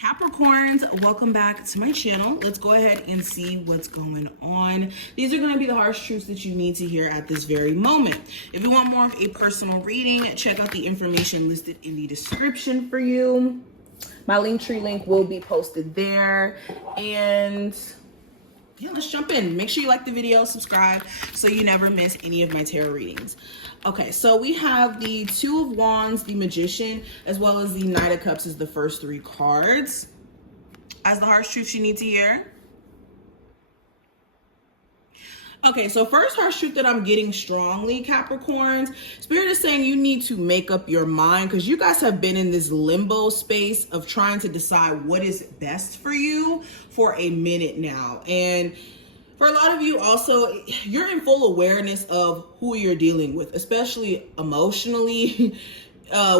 Capricorns, welcome back to my channel. Let's go ahead and see what's going on. These are going to be the harsh truths that you need to hear at this very moment. If you want more of a personal reading, check out the information listed in the description for you. My Linktree link will be posted there. And yeah, let's jump in. Make sure you like the video, subscribe, so you never miss any of my tarot readings. Okay, so we have the Two of Wands, the Magician, as well as the Knight of Cups as the first three cards. As the harsh truths you need to hear. Okay, so first harsh truth that I'm getting strongly, Capricorns, Spirit is saying you need to make up your mind because you guys have been in this limbo space of trying to decide what is best for you for a minute now. And for a lot of you also, you're in full awareness of who you're dealing with, especially emotionally.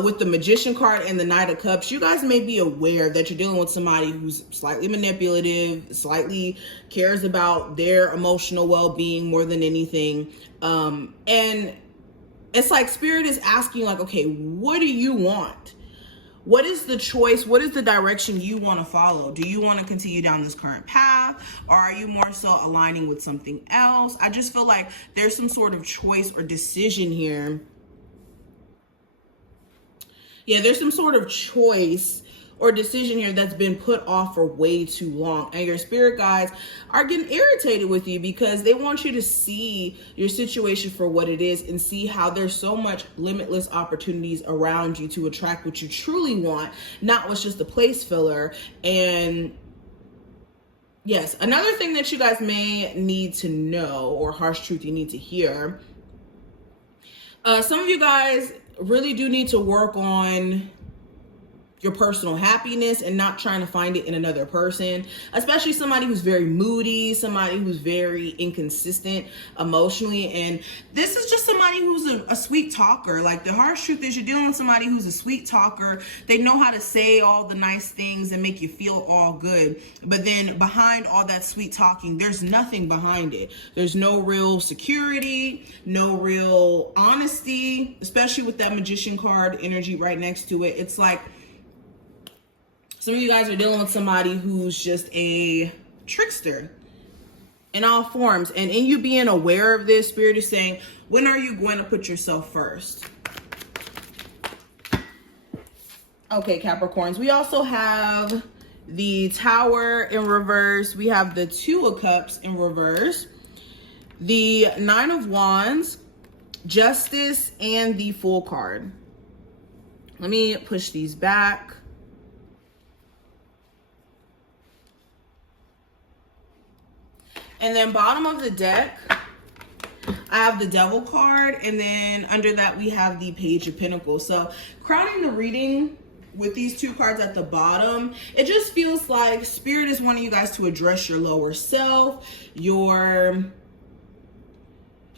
With the Magician card and the Knight of Cups, you guys may be aware that you're dealing with somebody who's slightly manipulative, slightly cares about their emotional well-being more than anything. And it's like Spirit is asking, like, okay, what do you want? What is the choice? What is the direction you want to follow? Do you want to continue down this current path? Or are you more so aligning with something else? I just feel like there's some sort of choice or decision here. Yeah, there's some sort of choice or decision here that's been put off for way too long. And your spirit guides are getting irritated with you because they want you to see your situation for what it is and see how there's so much limitless opportunities around you to attract what you truly want, not what's just a place filler. And yes, another thing that you guys may need to know, or harsh truth you need to hear, some of you guys really do need to work on your personal happiness and not trying to find it in another person, especially somebody who's very moody, somebody who's very inconsistent emotionally. And this is just somebody who's a sweet talker. Like, the harsh truth is you're dealing with somebody who's a sweet talker. They know how to say all the nice things and make you feel all good. But then behind all that sweet talking, there's nothing behind it. There's no real security, no real honesty, especially with that Magician card energy right next to it. It's like some of you guys are dealing with somebody who's just a trickster in all forms. And in you being aware of this, Spirit is saying, when are you going to put yourself first? Okay, Capricorns. We also have the Tower in reverse. We have the Two of Cups in reverse. The Nine of Wands, Justice, and the Fool card. Let me push these back. And then bottom of the deck, I have the Devil card. And then under that, we have the Page of Pentacles. So crowning the reading with these two cards at the bottom, it just feels like Spirit is wanting you guys to address your lower self, your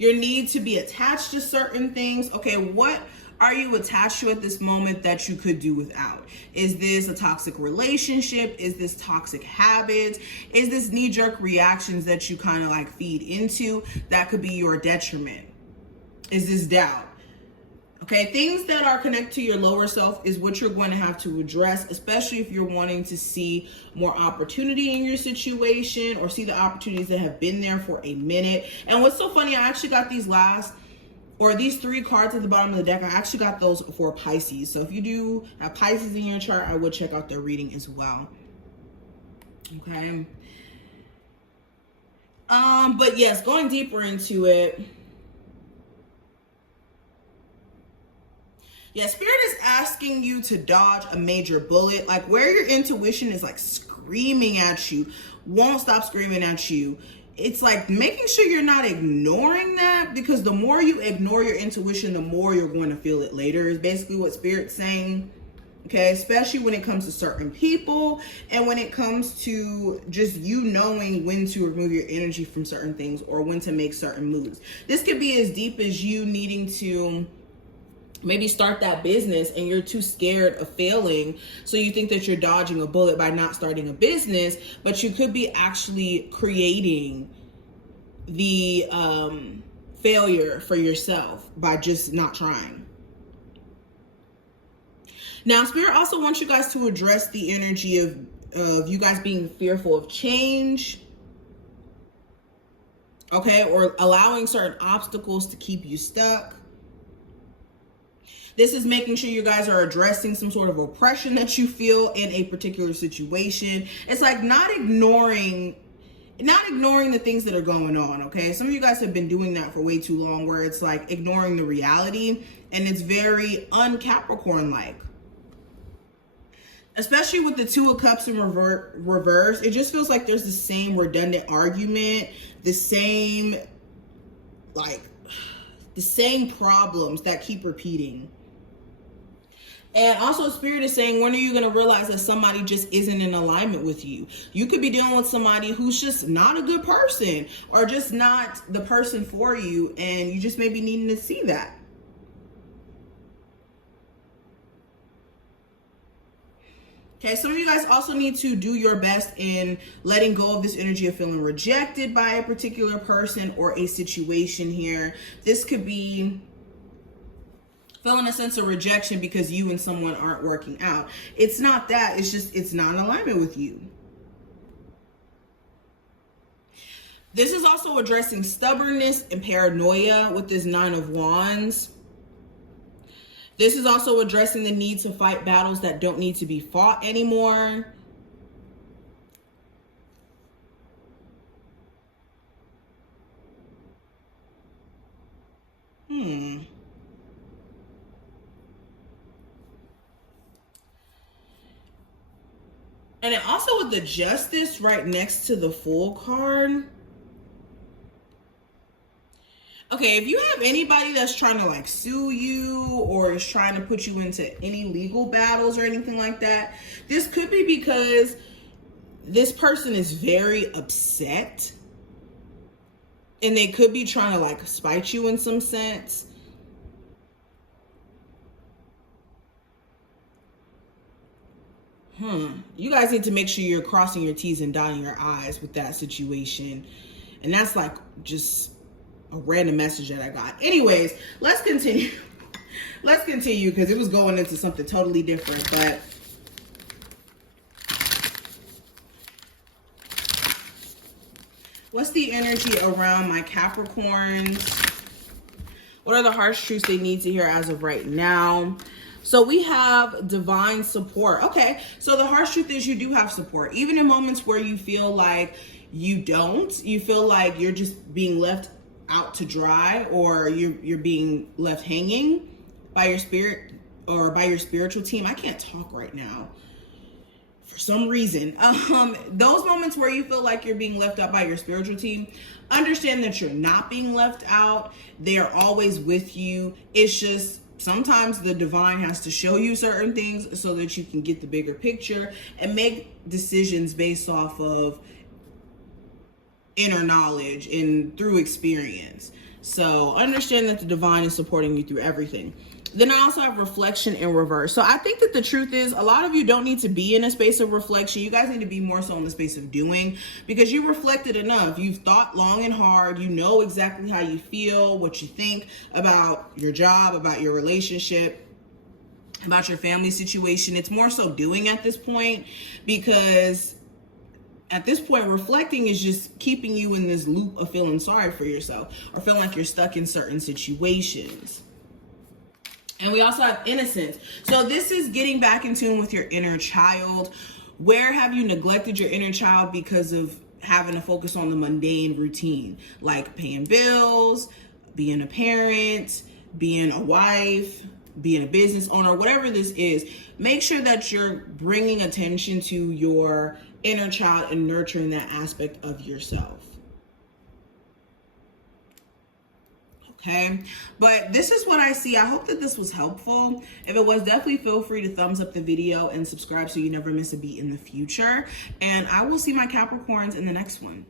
need to be attached to certain things. Okay, what are you attached to at this moment that you could do without? Is this a toxic relationship? Is this toxic habits? Is this knee-jerk reactions that you kind of like feed into that could be your detriment? Is this doubt? Okay, things that are connected to your lower self is what you're going to have to address, especially if you're wanting to see more opportunity in your situation or see the opportunities that have been there for a minute. And what's so funny, I actually got these three cards at the bottom of the deck. I actually got those for Pisces. So if you do have Pisces in your chart, I would check out their reading as well. Okay. But yes, going deeper into it. Yeah, Spirit is asking you to dodge a major bullet. Like, where your intuition is like screaming at you, won't stop screaming at you. It's like making sure you're not ignoring that, because the more you ignore your intuition, the more you're going to feel it later, is basically what Spirit's saying. Okay, especially when it comes to certain people and when it comes to just you knowing when to remove your energy from certain things or when to make certain moves. This could be as deep as you needing to maybe start that business and you're too scared of failing, so you think that you're dodging a bullet by not starting a business, but you could be actually creating the failure for yourself by just not trying. Now, Spirit also wants you guys to address the energy of you guys being fearful of change. Okay, or allowing certain obstacles to keep you stuck. This is making sure you guys are addressing some sort of oppression that you feel in a particular situation. It's like not ignoring the things that are going on, okay? Some of you guys have been doing that for way too long, where it's like ignoring the reality, and it's very un-Capricorn-like. Especially with the Two of Cups in reverse, it just feels like there's the same redundant argument, the same problems that keep repeating. And also, Spirit is saying, when are you going to realize that somebody just isn't in alignment with you? You could be dealing with somebody who's just not a good person, or just not the person for you, and you just may be needing to see that. Okay, some of you guys also need to do your best in letting go of this energy of feeling rejected by a particular person or a situation here. This could be feeling a sense of rejection because you and someone aren't working out. It's not that. It's just, it's not in alignment with you. This is also addressing stubbornness and paranoia with this Nine of Wands. This is also addressing the need to fight battles that don't need to be fought anymore. And then also with the Justice right next to the Fool card. Okay, if you have anybody that's trying to like sue you or is trying to put you into any legal battles or anything like that, this could be because this person is very upset and they could be trying to like spite you in some sense. You guys need to make sure you're crossing your T's and dotting your I's with that situation. And that's like just a random message that I got. Anyways, let's continue. Let's continue because it was going into something totally different. But what's the energy around my Capricorns? What are the harsh truths they need to hear as of right now? So we have divine support. Okay, so the harsh truth is you do have support. Even in moments where you feel like you don't, you feel like you're just being left out to dry, or you're being left hanging by your spirit or by your spiritual team. I can't talk right now for some reason. Those moments where you feel like you're being left out by your spiritual team, understand that you're not being left out. They are always with you. It's just sometimes the divine has to show you certain things so that you can get the bigger picture and make decisions based off of inner knowledge and through experience. So understand that the divine is supporting you through everything. Then I also have reflection in reverse. So I think that the truth is a lot of you don't need to be in a space of reflection. You guys need to be more so in the space of doing, because you reflected enough. You've thought long and hard. You know exactly how you feel, what you think about your job, about your relationship, about your family situation. It's more so doing at this point, because at this point, reflecting is just keeping you in this loop of feeling sorry for yourself or feeling like you're stuck in certain situations. And we also have innocence. So this is getting back in tune with your inner child. Where have you neglected your inner child because of having to focus on the mundane routine, like paying bills, being a parent, being a wife, being a business owner, whatever this is? Make sure that you're bringing attention to your inner child and nurturing that aspect of yourself. Okay, but this is what I see. I hope that this was helpful. If it was, definitely feel free to thumbs up the video and subscribe so you never miss a beat in the future. And I will see my Capricorns in the next one.